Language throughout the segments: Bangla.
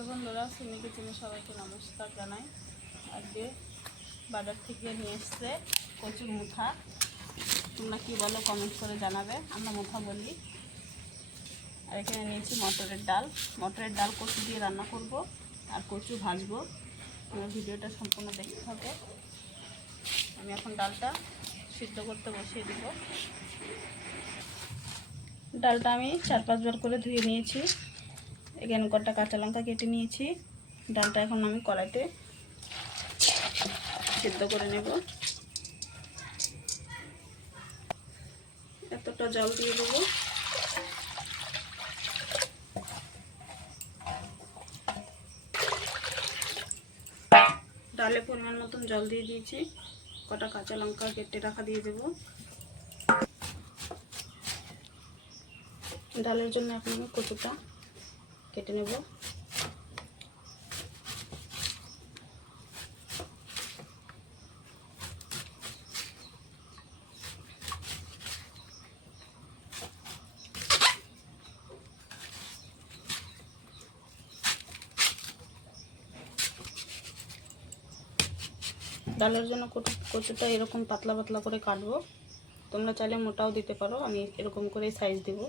হ্যালো বন্ধুরা, সিমি কিচেনে সবাইকে নমস্কার জানাই। আজকে বাজার থেকে নিয়ে এসছে কচুর মুথা। তোমরা কী বলো কমেন্ট করে জানাবে, আমরা মুথা বলি। আর এখানে নিয়েছি মটরের ডাল কচু দিয়ে রান্না করব আর কচু ভাজবো। তোমরা ভিডিওটা সম্পূর্ণ দেখতে হবে। আমি এখন ডালটা সিদ্ধ করতে বসিয়ে দিব। ডালটা আমি 4-5 বার করে ধুয়ে নিয়েছি। এখানে কটা কাঁচা লঙ্কা কেটে নিয়েছি। ডালটা এখন আমি কড়াইতে সিদ্ধ করে নেব। এতটা জল দিয়ে দেবো। ডালে পরিমাণ মতন জল দিয়ে দিয়েছি। কটা কাঁচা লঙ্কা কেটে রাখা দিয়ে দেবো। ডালের জন্য এখন আমি কচুটা কেটে নেব। ডালের জন্য কচুটা এরকম পাতলা পাতলা করে কাটবো। তোমরা চাইলে মোটাও দিতে পারো, আমি এরকম করে সাইজ দেব।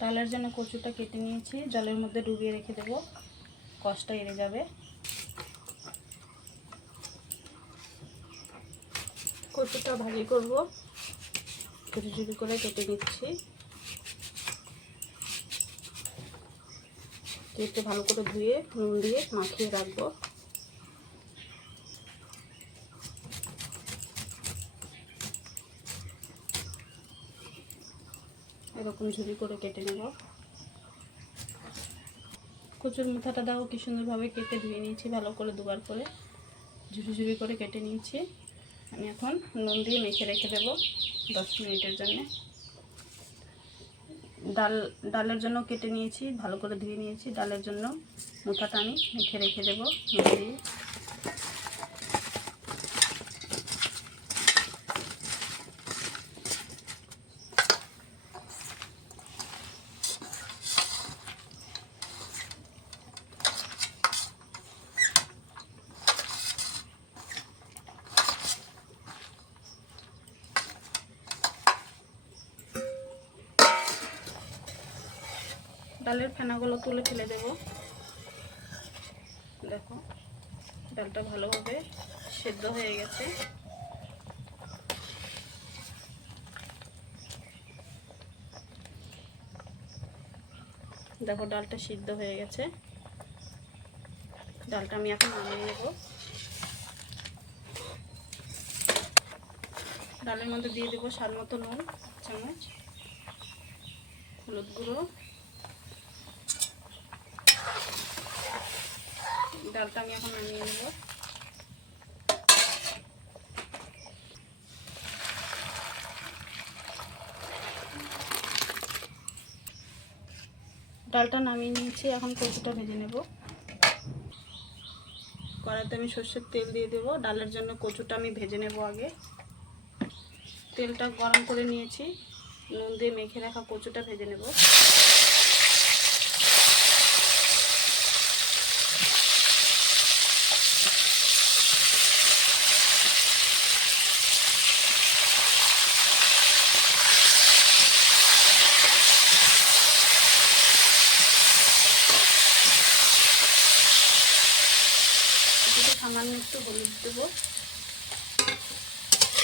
ডালের জন্য কচুটা কেটে নিয়েছি, জলের মধ্যে ডুবিয়ে রেখে দেব, কষটা এড়ে যাবে। কচুটা ভাজি করব, ছোটো ছোটো করে কেটে নিচ্ছি। কেটে ভালো করে ধুয়ে নুন দিয়ে মাখিয়ে রাখবো। এরকম ঝুড়ি করে কেটে নেব। কচুর মুথাটা দেখো কি সুন্দরভাবে কেটে ধুয়ে নিয়েছি, ভালো করে দুবার করে ঝুড়ি ঝুড়ি করে কেটে নিয়েছি। আমি এখন নুন দিয়ে মেখে রেখে দেবো 10 মিনিটের জন্য। ডালের জন্য কেটে নিয়েছি, ভালো করে ধুয়ে নিয়েছি। ডালের জন্য মুথাটা আমি মেখে রেখে দেবো নুন দিয়ে। ডালের ফেনাগুলো তুলে ফেলে দেব। দেখো ডালটা ভালোভাবে সেদ্ধ হয়ে গেছে। দেখো ডালটা সিদ্ধ হয়ে গেছে। ডালটা আমি এখন নামিয়ে নেব। ডালের মধ্যে দিয়ে দেবো স্বাদ মতো নুন, 1 চামচ হলুদ গুঁড়ো। ডালটা আমি এখন নামিয়ে নেব। ডালটা নামিয়ে নিয়েছি, এখন কচুটা ভেজে নেব। কড়াইতে আমি সর্ষের তেল দিয়ে দেবো। ডালের জন্য কচুটা আমি ভেজে নেব আগে। তেলটা গরম করে নিয়েছি, নুন দিয়ে মেখে রাখা কচুটা ভেজে নেব। সামান্য একটু হলুদ দেবো।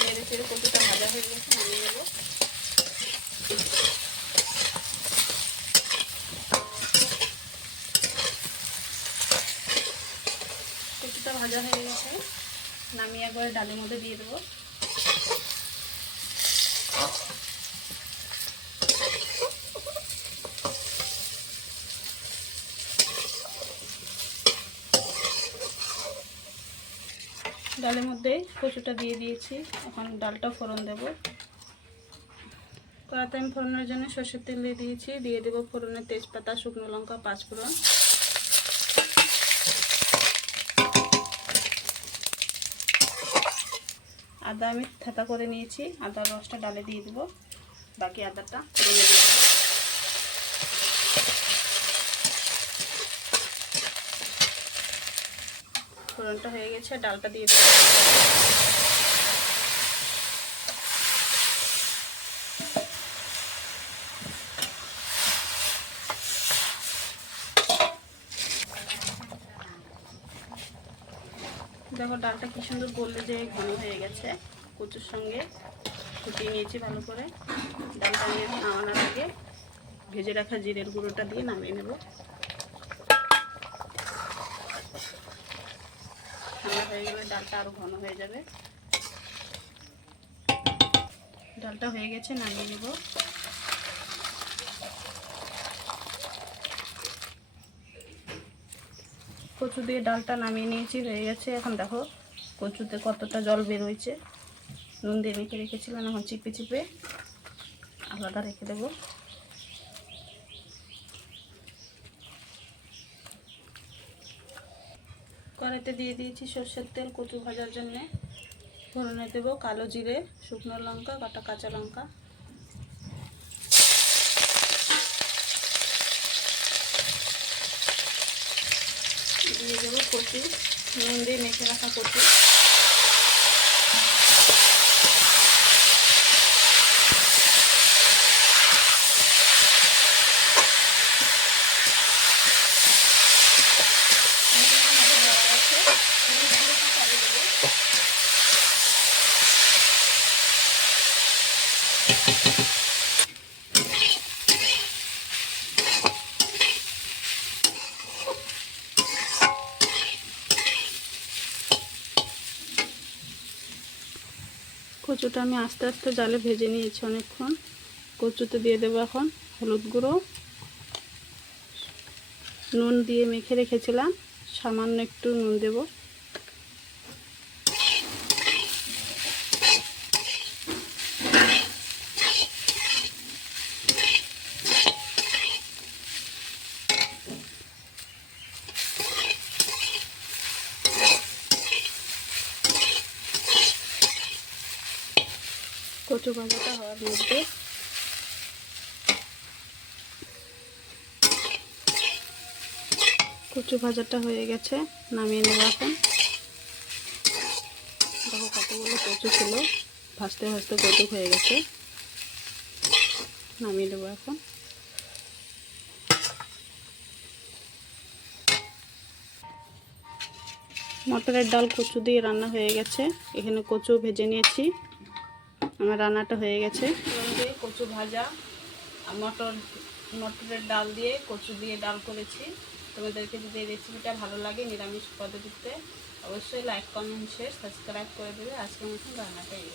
নেড়ে চেড়ে কচুটা ভাজা হয়ে গেছে, নামিয়ে নেব। কচুটা ভাজা হয়ে গেছে, নামিয়ে একবারে ডালের মধ্যে দিয়ে দেবো। ডালের মধ্যে কচুটা দিয়ে দিয়েছি, এখন ডালটা ফোড়ন দেব। কড়াইতে আমি ফোড়নের জন্য সরষের তেল দিয়ে দিয়েছি, দিয়ে দেবো ফোড়নে তেজপাতা, শুকনো লঙ্কা, 5 ফোড়ন। আদা আমি থেতা করে নিয়েছি, আদার রসটা ডালে দিয়ে দেবো, বাকি আদাটা ভেঙে দেবো। ফোড়নটা হয়ে গেছে, ডালটা দিয়ে দেবো। দেখো ডালটা কি সুন্দর বললে যে ঘন হয়ে গেছে। কচুর সঙ্গে ফুটিয়ে নিয়েছি ভালো করে। ডালটা নিয়ে নামানোর আগে ভেজে রাখা জিরের গুঁড়োটা দিয়ে নামিয়ে নেব। ঠান্ডা হয়ে গেলে ডালটা আরও ঘন হয়ে যাবে। ডালটা হয়ে গেছে, নামিয়ে নেব। কচু দিয়ে ডালটা নামিয়ে নিয়েছি, হয়ে গেছে। এখন দেখো কচুতে কতটা জল বেরোয়েছে। নুন দিয়ে মেখে রেখেছিলাম, এখন চিপে চিপে আলাদা রেখে দেবো। কড়াইতে দিয়ে দিয়েছি সরষের তেল কচু ভাজার জন্যে। ফোড়নে দেবো কালো জিরে, শুকনো লঙ্কা, কাটা কাঁচা লঙ্কা। দিয়ে দেবো কচু, নুন দিয়ে মেখে রাখা কচু। কচুটা আমি আস্তে আস্তে জালে ভেজে নিয়েছি অনেকক্ষণ। কচুতে দিয়ে দেবো এখন হলুদ গুঁড়ো, নুন দিয়ে মেখে রেখেছিলাম, সামান্য একটু নুন দেব। কচু ভাজাটা হওয়ার মধ্যে কচু ভাজাটা হয়ে গেছে, নামিয়ে নেব এখন। দেখো কতগুলো কচু ছিল, ভাজতে ভাজতে কচু হয়ে গেছে, নামিয়ে দেবো এখন। মটরের ডাল কচু দিয়ে রান্না হয়ে গেছে। এখানে কচু ভেজে নিয়েছি, আমার রান্নাটা হয়ে গেছে। কচু ভাজা আর মটরের ডাল দিয়ে কচু দিয়ে ডাল করেছি। তোমাদেরকে যদি এই রেসিপিটা ভালো লাগে নিরামিষ পদ্ধতিতে, অবশ্যই লাইক কমেন্ট শেয়ার সাবস্ক্রাইব করে দেবে। আজকের মতন রান্নাটা এই।